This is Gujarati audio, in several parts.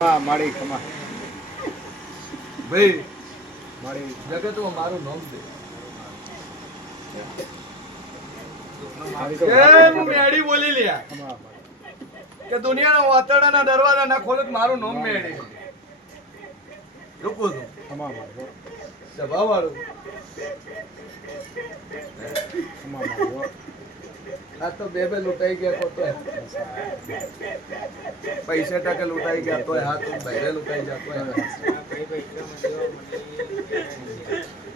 મારી ખમા. ભાઈ મારી જગતમાં મારું નામ દે. તો મેડી બોલી લ્યા કે દુનિયાના વાતરડાના દરવાજા ના ખોલે તો મારું નામ મેડી રૂકું છું. ખમા મારો સભા વાળું ખમા મારો આ તો બે બે લૂંટાઈ ગયા તો તોય પૈસા ટકે લૂંટાઈ ગયા તો હા તું બહેરે લૂંટાઈ જતો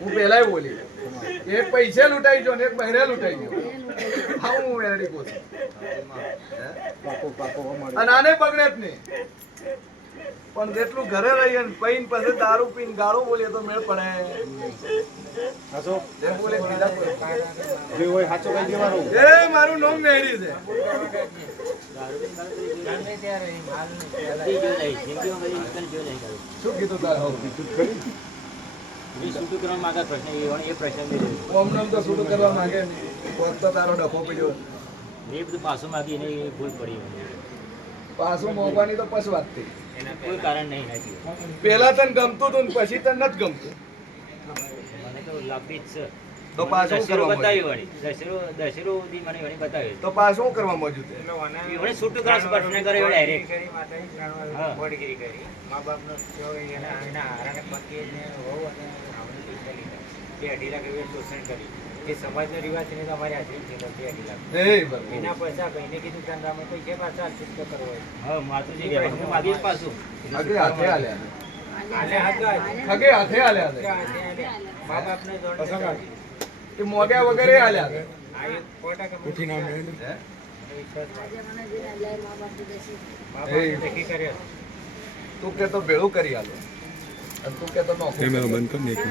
હું. પેલાય બોલી એક પૈસે લૂંટાઈ ગયો ને એક બહેરે લૂંટાઈ ગયો. હા હું મેરડી બોલું. અને આને બગડે જ નહીં. પણ જેટલું ઘરે રહીએ ને પૈન પછી દારૂ પીને ગાળું બોલીએ તો મેળ પડે. મારું નામ મેળી છે. શું કીધું તારે હવે? ઓમ નામ તો છૂટું કરવા માંગે તો તારો ડખો પડ્યો પાછું માગી એને ભૂલ પડી પાછું મોંઘવાની તો પછી વાત થઈ કોઈ કારણ નહીં પેલા તને ગમતું હતું ને પછી તને નથી ગમતું મને તો જ છે તો પાછું કરવા બતાવ્યું વળી. દશરો દશરો સુધી મને વળી બતાવ્યું તો પાછું કરવા માંગ્યું તે? વળી છૂટું કરવા પર ને કરે ડાયરેક્ટ હા. બોડગીરી કરી મા બાપનો જો એના એના હારાને પતિ ને વહુ અને આવની પૈસા લીધા. કે અઢી લાખ રૂપિયા શોષણ કરી જે સમાજનો રિવાજ છે ને તો અમારી હાજરી થયેલો તે અઢી લાખ. એ બરાબર. એના પૈસા કહીને કીધું તને રામે કે પાછા હાલતું કરવો હોય. હા માતુજી જે વ્યવહાર માગી પાછું. આગળ હાથે આલ્યા આલે હાથ. ખગે હાથે આલ્યા. મા બાપને જોડે એ મોગ્યા વગેરે હાલ્યા તું કે તો ભેળું કરી હાલો તું કે તો નોકરી કરી આલો.